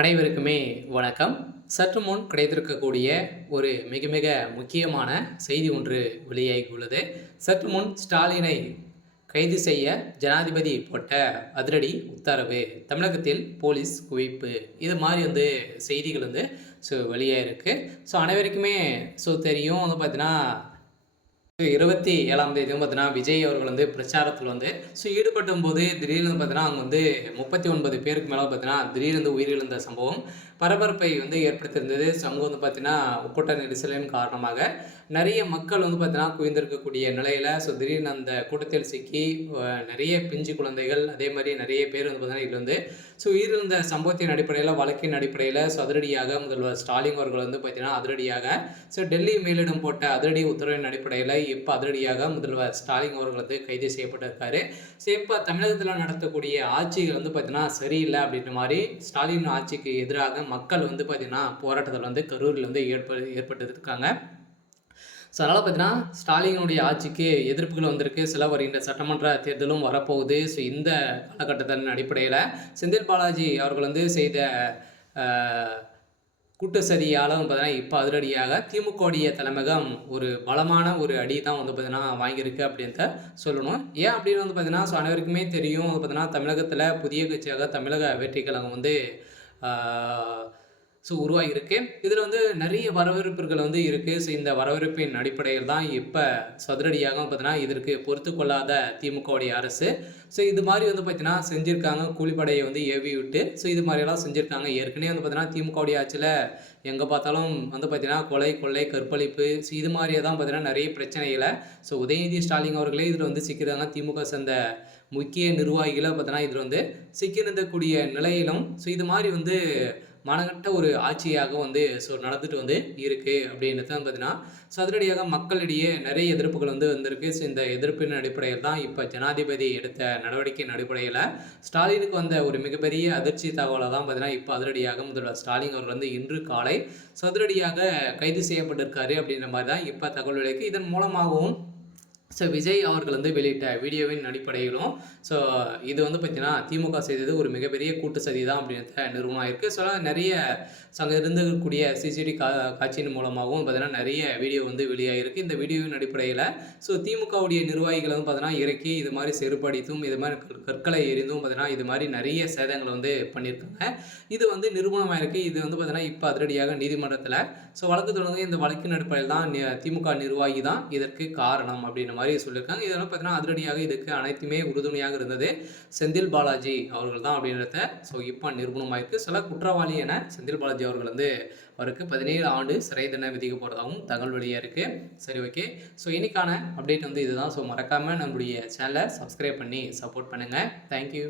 அனைவருக்குமே வணக்கம். சற்று முன் கிடைத்திருக்கக்கூடிய ஒரு மிக மிக முக்கியமான செய்தி ஒன்று வெளியாகியுள்ளது. சற்று முன் ஸ்டாலினை கைது செய்ய ஜனாதிபதி போட்ட அதிரடி உத்தரவு, தமிழகத்தில் போலீஸ் குவிப்பு, இது மாதிரி செய்திகள் வெளியாயிருக்கு. அனைவருக்குமே தெரியும். பார்த்தீங்கன்னா 27ஆம் தேதி பார்த்தீங்கன்னா, விஜய் அவர்கள் பிரச்சாரத்தில் ஈடுபடும்போது திடீர்னு பார்த்தீங்கன்னா, அங்க 39 பேருக்கு மேல பார்த்தீங்கன்னா, திடீர்னு உயிரிழந்த சம்பவம் பரபரப்பை ஏற்படுத்தியிருந்தது. அங்க பார்த்தீங்கன்னா, கூட்ட நெரிசலின் காரணமாக நெறைய மக்கள் பார்த்தீங்கன்னா, குவிந்திருக்கக்கூடிய நிலையில திடீர்னு அந்த கூட்டத்தில் சிக்கி நெறைய பிஞ்சு குழந்தைகள், அதே மாரி நெறைய பேர் பார்த்தீங்கன்னா, இதுல உயிரிழந்த சம்பவத்தின் அடிப்படையில, வழக்கின் அடிப்படையில அதிரடியாக முதல்வர் ஸ்டாலின் அவர்கள் பார்த்தீங்கன்னா, அதிரடியாக டெல்லி மேலிடம் போட்ட அதிரடி உத்தரவின் அடிப்படையில இப்ப அதிரடியாக முதல்வர் ஸ்டாலின் அவர்கள் கைது செய்யப்பட்டிருக்காரு. இப்ப தமிழகத்துல நடத்தக்கூடிய ஆட்சிகள் பார்த்தீங்கன்னா, சரியில்லை அப்படின்ற மாதிரி ஸ்டாலின் ஆட்சிக்கு எதிராக மக்கள் பார்த்தீங்கன்னா, போராட்டத்தில் கரூரில் ஏற்பட்டிருக்காங்க. அதனால் பார்த்தீங்கன்னா, ஸ்டாலினுடைய ஆட்சிக்கு எதிர்ப்புகள் வந்திருக்கு. சில வருகின்ற சட்டமன்ற தேர்தலும் வரப்போகுது. இந்த காலகட்டத்தின் அடிப்படையில் செந்தில் பாலாஜி அவர்கள் செய்த கூட்டு சதியால் பார்த்தீங்கன்னா, இப்போ அதிரடியாக திமுகவுடைய தலைமையகம் ஒரு பலமான ஒரு அடி தான் பார்த்தீங்கன்னா வாங்கியிருக்கு அப்படின்ட்டு சொல்லணும். ஏன் அப்படின்னு பார்த்தீங்கன்னா, அனைவருக்குமே தெரியும். பார்த்தீங்கன்னா, தமிழகத்தில் புதிய கட்சியாக தமிழக வெற்றி கழகம் உருவாகியிருக்கு. இதில் நிறைய வரவேற்புகள் இருக்கு. இந்த வரவேற்பின் அடிப்படையில் தான் இப்போ சதுரடியாக பார்த்தீங்கன்னா, இதற்கு பொறுத்துக்கொள்ளாத திமுகவுடைய அரசு இது மாதிரி பார்த்தீங்கன்னா செஞ்சுருக்காங்க. கூலிப்படையை ஏவி விட்டு இது மாதிரியெல்லாம் செஞ்சுருக்காங்க. ஏற்கனவே பார்த்தீங்கன்னா, திமுகவுடைய ஆட்சியில் எங்கே பார்த்தாலும் பார்த்தீங்கன்னா, கொலை, கொள்ளை, கற்பழிப்பு இது மாதிரியே தான் பார்த்தீங்கன்னா நிறைய பிரச்சனைகளை உதயநிதி ஸ்டாலின் அவர்களே இதில் சிக்கிறாங்க. திமுக சேர்ந்த முக்கிய நிர்வாகிகளை பார்த்தீங்கன்னா, இதில் சிக்கியிருந்தக்கூடிய நிலையிலும் இது மாதிரி மானகட்ட ஒரு ஆட்சியாக நடந்துட்டு இருக்கு அப்படின்றது தான் பார்த்தீங்கன்னா, அதிரடியாக மக்களிடையே நிறைய எதிர்ப்புகள் வந்திருக்கு. இந்த எதிர்ப்பின் அடிப்படையில் தான் இப்போ ஜனாதிபதி எடுத்த நடவடிக்கையின் அடிப்படையில் ஸ்டாலினுக்கு வந்த ஒரு மிகப்பெரிய அதிர்ச்சி தகவலை தான் பார்த்தீங்கன்னா, இப்போ அதிரடியாக முதல்வர் ஸ்டாலின் அவர்கள் இன்று காலை அதிரடியாக கைது செய்யப்பட்டிருக்காரு அப்படின்ற மாதிரி தான் இப்போ தகவல் கிடைக்கு. இதன் மூலமாகவும் விஜய் அவர்கள் வெளியிட்ட வீடியோவின் அடிப்படையிலும் இது பார்த்தீங்கன்னா, திமுக செய்தது ஒரு மிகப்பெரிய கூட்டு சதி தான் அப்படின்ற நிறுவனம் இருக்குது. நிறைய அங்கே இருந்தக்கூடிய சிசிடிவி காட்சியின் மூலமாகவும் பார்த்தீங்கன்னா, நிறைய வீடியோ வெளியாகிருக்கு. இந்த வீடியோவின் அடிப்படையில் திமுகவுடைய நிர்வாகிகள் பார்த்தீங்கன்னா இறக்கி இது மாதிரி செருப்படித்தும், இது மாதிரி கற்களை எரிந்தும் பார்த்தீங்கன்னா, இது மாதிரி நிறைய சேதங்களை பண்ணியிருக்காங்க. இது நிரூபணமாக இருக்குது. இது பார்த்தீங்கன்னா, இப்போ அதிரடியாக நீதிமன்றத்தில் வழக்கு தொடர்ந்து இந்த வழக்கின் அடிப்படையில் தான் திமுக நிர்வாகி தான் இதற்கு காரணம் அப்படின்ற மாதிரி சொல்லியிருக்காங்க. இதெல்லாம் பார்த்தீங்கன்னா, அதிரடியாக இதுக்கு அனைத்துமே உறுதுணையாக இருந்தது செந்தில் பாலாஜி அவர்கள் தான் அப்படின்றத இப்போ நிரூபணமாயிருக்கு. சில குற்றவாளி என செந்தில் பாலாஜி அவர்கள் அவருக்கு 17 ஆண்டு சிறை தண்டனை விதிக்க போகிறதாகவும் தகவல் வெளியாக இருக்குது. சரி, ஓகே. இன்னைக்கான அப்டேட் இதுதான். மறக்காமல் நம்முடைய சேனலை சப்ஸ்கிரைப் பண்ணி சப்போர்ட் பண்ணுங்கள். தேங்க்யூ.